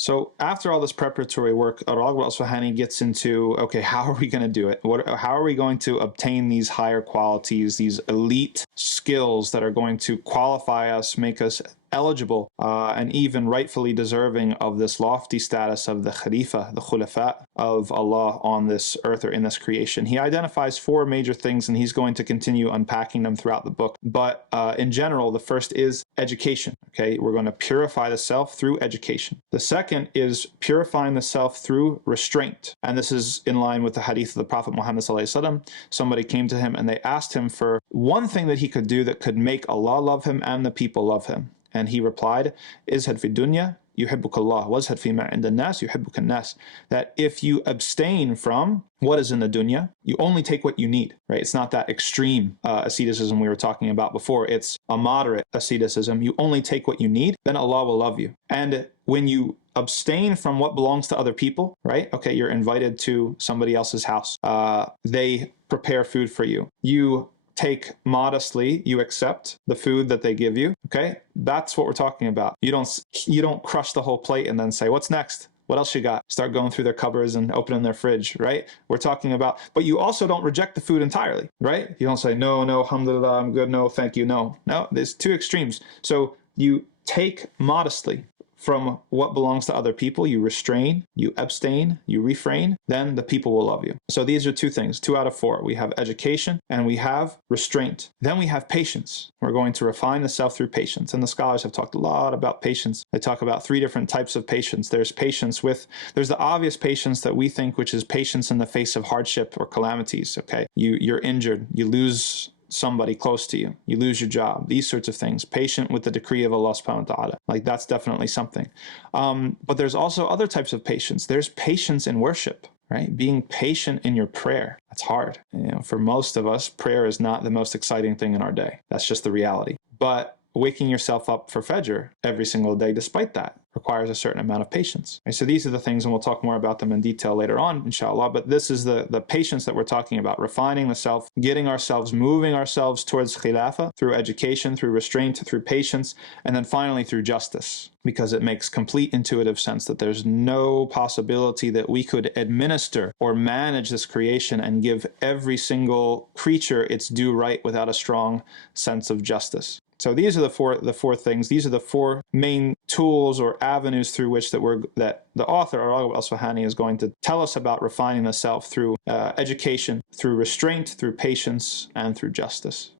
So after all this preparatory work, al-Raghib al-Isfahani gets into, okay, how are we going to do it? How are we going to obtain these higher qualities, these elite skills that are going to qualify us, make us eligible and even rightfully deserving of this lofty status of the Khalifa, the Khulafa of Allah on this earth or in this creation. He identifies 4 major things, and he's going to continue unpacking them throughout the book. But in general, the first is education. Okay, we're going to purify the self through education. The second is purifying the self through restraint. And this is in line with the hadith of the Prophet Muhammad ﷺ. Somebody came to him and they asked him for one thing that he could do that could make Allah love him and the people love him. And he replied, Izhad fi dunya, yuhibbukallah, wazhad fi ma inda nas, yuhibbukan nas. That if you abstain from what is in the dunya, you only take what you need, right? It's not that extreme asceticism we were talking about before. It's a moderate asceticism. You only take what you need, then Allah will love you. And when you abstain from what belongs to other people, right? Okay, you're invited to somebody else's house. They prepare food for you. You take modestly, you accept the food that they give you, okay? That's what we're talking about. You don't crush the whole plate and then say, what's next? What else you got? Start going through their cupboards and opening their fridge, right? We're talking about, but you also don't reject the food entirely, right? You don't say, no, alhamdulillah, I'm good, no, thank you, no. No, there's 2 extremes. So you take modestly from what belongs to other people, you restrain, you abstain, you refrain, then the people will love you. So these are 2 things, 2 out of 4. We have education and we have restraint. Then we have patience. We're going to refine the self through patience. And the scholars have talked a lot about patience. They talk about 3 different types of patience. There's the obvious patience that we think, which is patience in the face of hardship or calamities, okay? You're injured, you lose somebody close to you, you lose your job, these sorts of things. Patient with the decree of Allah subhanahu wa ta'ala. Like, that's definitely something. But there's also other types of patience. There's patience in worship, right? Being patient in your prayer. That's hard. For most of us, prayer is not the most exciting thing in our day. That's just the reality. But waking yourself up for Fajr every single day, despite that, requires a certain amount of patience. So these are the things, and we'll talk more about them in detail later on, inshallah. But this is the patience that we're talking about, refining the self, getting ourselves, moving ourselves towards khilafah through education, through restraint, through patience, and then finally through justice. Because it makes complete intuitive sense that there's no possibility that we could administer or manage this creation and give every single creature its due right without a strong sense of justice. So these are the four things. These are the 4 main tools or avenues through which that the author, al-Raghib al-Isfahani, is going to tell us about refining the self through education, through restraint, through patience, and through justice.